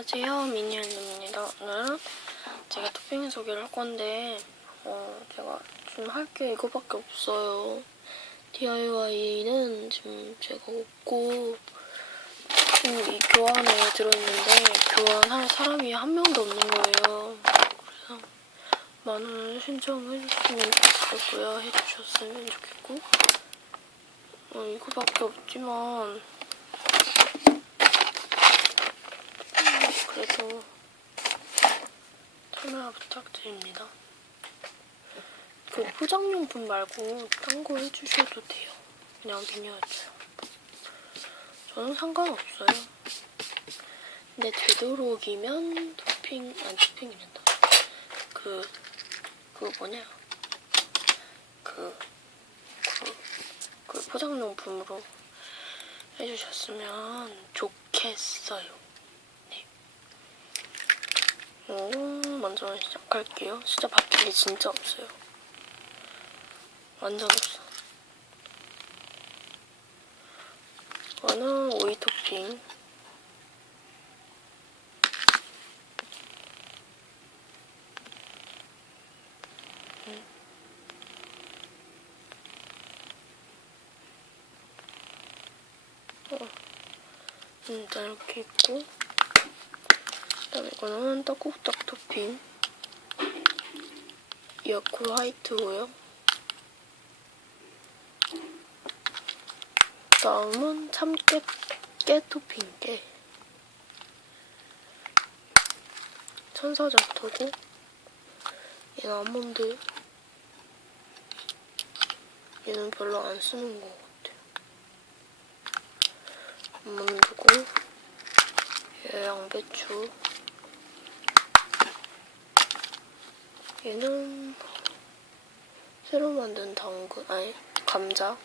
안녕하세요 미니언입니다. 오늘은 제가 토핑 소개를 할 건데 어, 제가 지금 할 게 이거밖에 없어요. DIY는 지금 제가 없고 지금 이 교환에 들어있는데 교환할 사람이 한 명도 없는 거예요. 그래서 많은 신청을 해주시면 좋겠고요. 해주셨으면 좋겠고. 어, 이거밖에 없지만 그래도 참여 부탁드립니다. 그 포장용품 말고 딴 거 해주셔도 돼요. 그냥 비녀해줘요. 저는 상관없어요. 근데 되도록이면 토핑, 아니 토핑이란다. 그, 그 뭐냐. 그, 그, 그 포장용품으로 해주셨으면 좋겠어요. 오, 먼저 시작할게요. 진짜 게 진짜 없어요. 완전 없어. 이거는 오이 토핑. 음. 어. 음, 일단 이렇게 있고. 그다음에 이거는 떡국떡 토핑 야쿠 화이트고요. 다음은 참깨 깨 토핑 깨 천사자토고 얘는 아몬드 얘는 별로 안 쓰는 것 같아요. 아몬드고 얘 양배추 얘는 새로 만든 당근, 아니, 감자.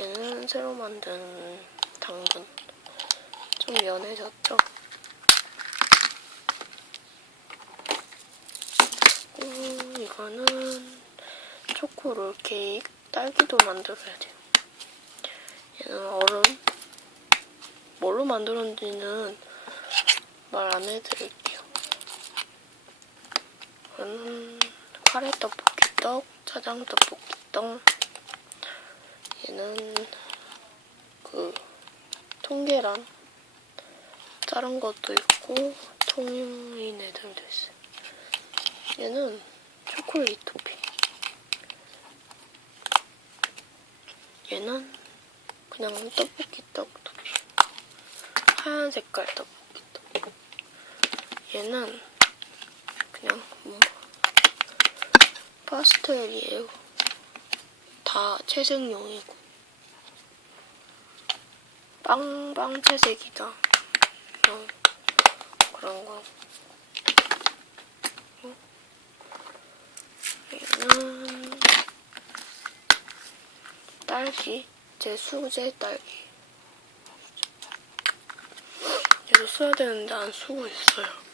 얘는 새로 만든 당근. 좀 연해졌죠? 음, 이거는 초코 롤 케이크, 딸기도 만들어야 돼요. 얘는 얼음. 뭘로 만들었는지는 말 안 해드릴게요. 이거는 카레 떡볶이 떡, 짜장 떡볶이 떡. 얘는 그 통계란 다른 것도 있고 통인 애들도 있어요. 얘는 초콜릿 토핑. 얘는 그냥 떡볶이 떡 토핑. 하얀 색깔 떡볶이. 얘는 그냥 뭐 파스텔이에요. 다 채색용이고 빵빵 채색이다. 어, 그런 거. 어? 얘는 딸기 제 수제 딸기. 얘도 써야 되는데 안 쓰고 있어요.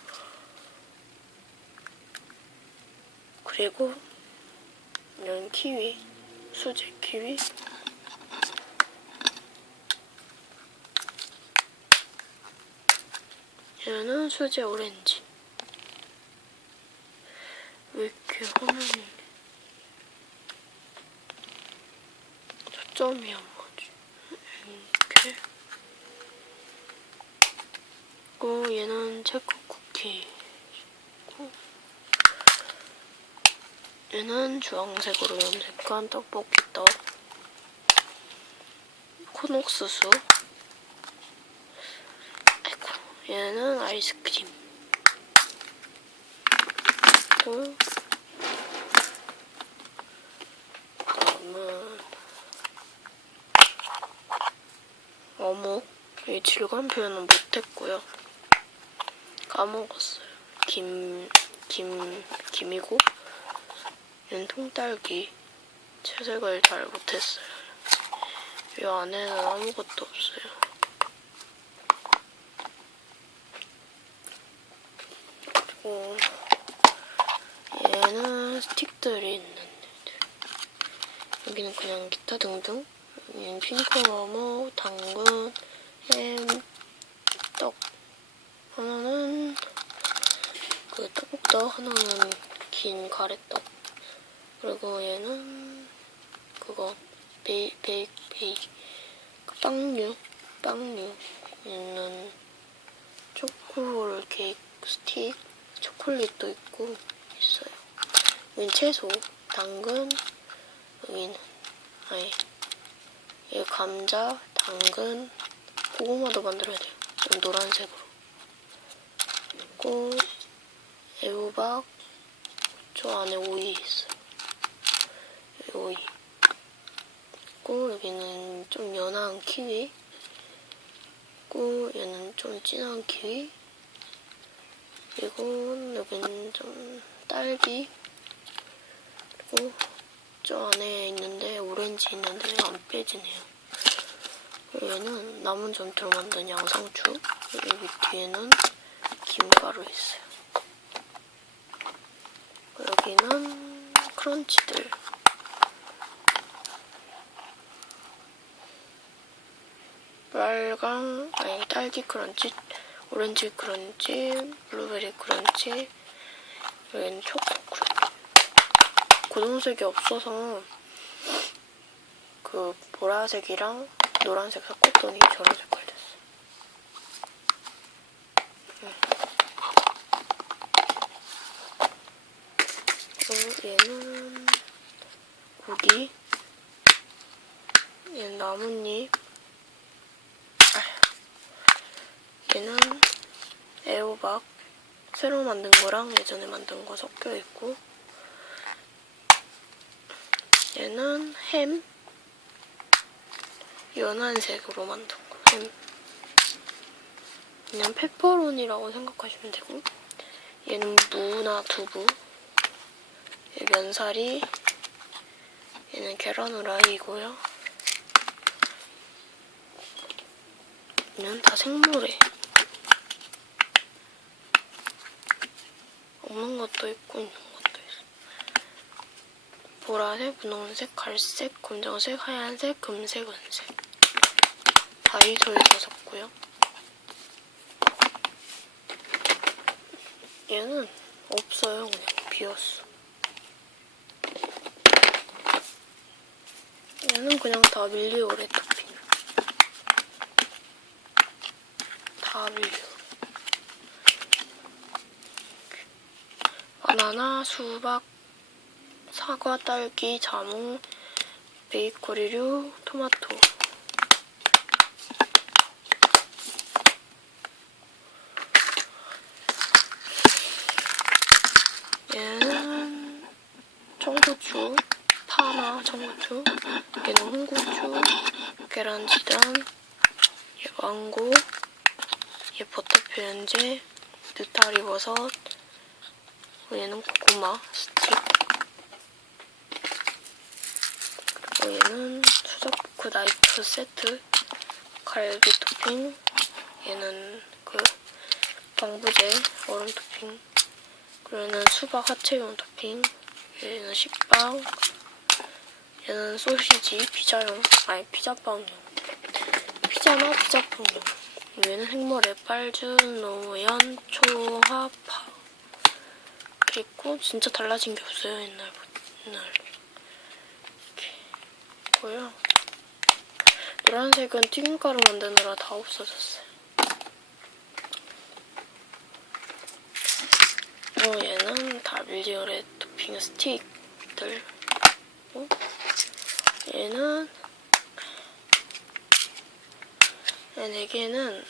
그리고 이런 키위, 수제 키위. 얘는 수제 오렌지. 왜 이렇게 화면이 초점이 안 맞지? 이렇게. 그리고 얘는 체코 쿠키. 얘는 주황색으로 염색한 떡볶이떡 콘옥수수. 아이고 얘는 아이스크림. 또 다음은 어묵. 이 질감 표현은 못했고요. 까먹었어요. 김, 김, 김이고 얘는 통딸기 채색을 잘 못했어요. 이 안에는 아무것도 없어요. 그리고 얘는 스틱들이 있는 애들. 여기는 그냥 기타 등등 얘는 핑크머머, 당근, 햄, 떡. 하나는 그 떡국떡, 하나는 긴 가래떡. 그리고 얘는 그거 베이 베이 베이 그 빵류 빵류 얘는 초콜릿 케이크 스틱 초콜릿도 있고 있어요. 여긴 채소 당근 여기는 아니 얘 감자 당근 고구마도 만들어야 돼요. 좀 노란색으로 그리고 애호박 저 안에 오이 있어요. 오이. 있고 여기는 좀 연한 키위. 있고 얘는 좀 진한 키위. 그리고 여기는 좀 딸기. 그리고 저 안에 있는데 오렌지 있는데 안 빼지네요. 그리고 얘는 남은 점토로 만든 양상추. 여기 뒤에는 김가루 있어요. 여기는 크런치들 빨강 아니 딸기 크런치 오렌지 크런치 블루베리 크런치 여기는 초코 크런치 고동색이 없어서 그 보라색이랑 노란색 섞었더니 저런 색깔 됐어 응. 그리고 얘는 고기 얘는 나뭇잎 얘는 애호박 새로 만든 거랑 예전에 만든 거 섞여 있고 얘는 햄 연한 색으로 만든 거 햄. 그냥 페퍼로니라고 생각하시면 되고 얘는 무나 두부 얘 면사리 얘는 계란 후라이고요 얘는 다 생물에 없는 것도 있고 있는 것도 있어. 보라색, 분홍색, 갈색, 검정색, 하얀색, 금색, 은색. 다이소에서 샀고요. 얘는 없어요. 그냥 비었어. 얘는 그냥 다 밀리오레 토핑. 다 밀리오. 바나나, 수박, 사과, 딸기, 자몽, 베이커리류, 토마토. 얘는 청고추, 파나 청고추, 얘는 홍고추, 계란지단, 얘 망고, 얘 버터표현제, 느타리 버섯, 얘는 고구마 스틱. 그리고 얘는 수저포크 나이프 세트. 갈비 토핑. 얘는 그 방부제 얼음 토핑. 그리고 얘는 수박 하체용 토핑. 얘는 식빵. 얘는 소시지 피자용. 아니 피자빵용. 피자나 피자빵용. 얘는 생머리 빨주, 노연, 초 화, 파. 있고 진짜 달라진 게 없어요 옛날보다 옛날 이렇게 있고요 노란색은 튀김가루 만드느라 다 없어졌어요 어 얘는 다 밀리오레 토핑 스틱들 어? 얘는 얘네 개는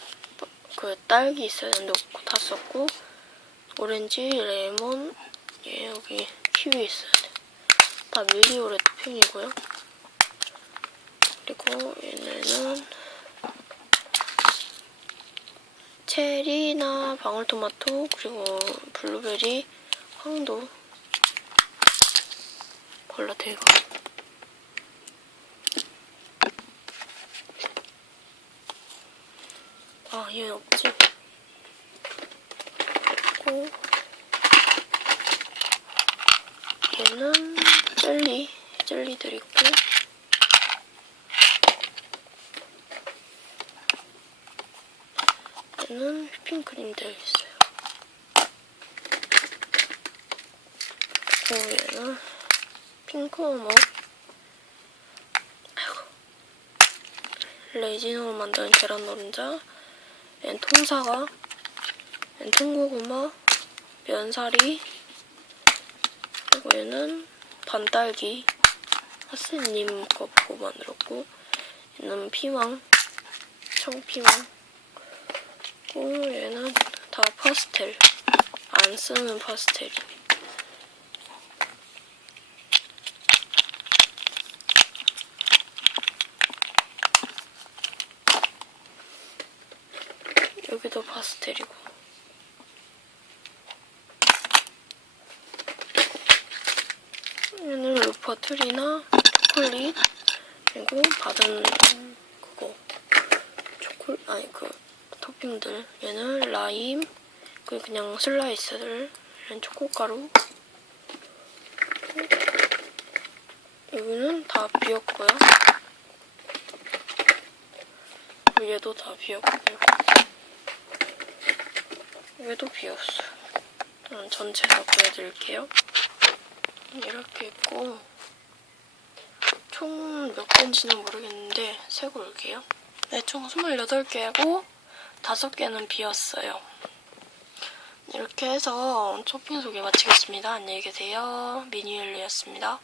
그 딸기 있어야 되는데 없고 다 썼고 오렌지, 레몬, 예, 여기 키위 있어야 돼. 다 밀리오레 토핑이고요. 그리고 얘네는 체리나 방울토마토 그리고 블루베리, 황도 벌라테이가 아, 얘는 없지. 하고 얘는 젤리, 젤리들 있고 얘는 휘핑크림들 있어요. 그리고 얘는 핑크 오목 레진으로 만든 계란 노른자. 얘는 통사과. 통고구마. 면사리. 그리고 얘는 반딸기. 하스님 거 보고 만들었고. 얘는 피망. 청피망. 그리고 얘는 다 파스텔. 안 쓰는 파스텔이. 여기도 파스텔이고. 얘는 루퍼틀이나 초콜릿 그리고 받은 그거. 초콜 아니 그 토핑들. 얘는 라임 그리고 그냥 슬라이스들 얘는 초코가루. 여기는 다 비었고요. 얘도 다 비었고요. 얘도 비었어요. 전체 다 보여드릴게요. 이렇게 있고 총 몇 개인지는 모르겠는데 세고 올게요. 네, 총 28개고 5개는 비었어요. 이렇게 해서 쇼핑 소개 마치겠습니다. 안녕히 계세요. 미니엘리였습니다.